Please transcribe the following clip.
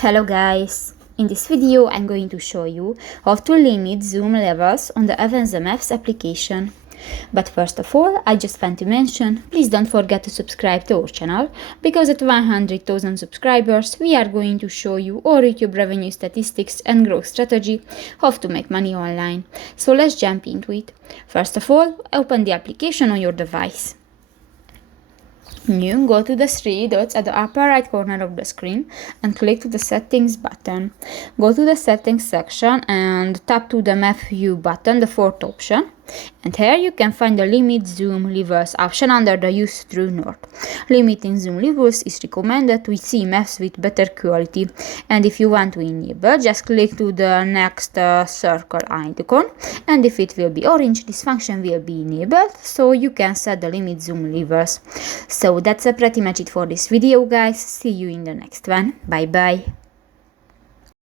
Hello guys! In this video I'm going to show you how to limit zoom levels on the Avenza Maps application. But first of all, I just want to mention, please don't forget to subscribe to our channel, because at 100,000 subscribers we are going to show you our YouTube revenue statistics and growth strategy, how to make money online. So let's jump into it. First of all, open the application on your device. New, go to the three dots at the upper right corner of the screen and click to the settings button. Go to the settings section and tap to the map view button, the fourth option. And here you can find the limit zoom levels option under the use true north. Limiting zoom levels is recommended to see maps with better quality. And if you want to enable, just click to the next circle icon. And if it will be orange, this function will be enabled, so you can set the limit zoom levels. So that's pretty much it for this video, guys. See you in the next one. Bye bye.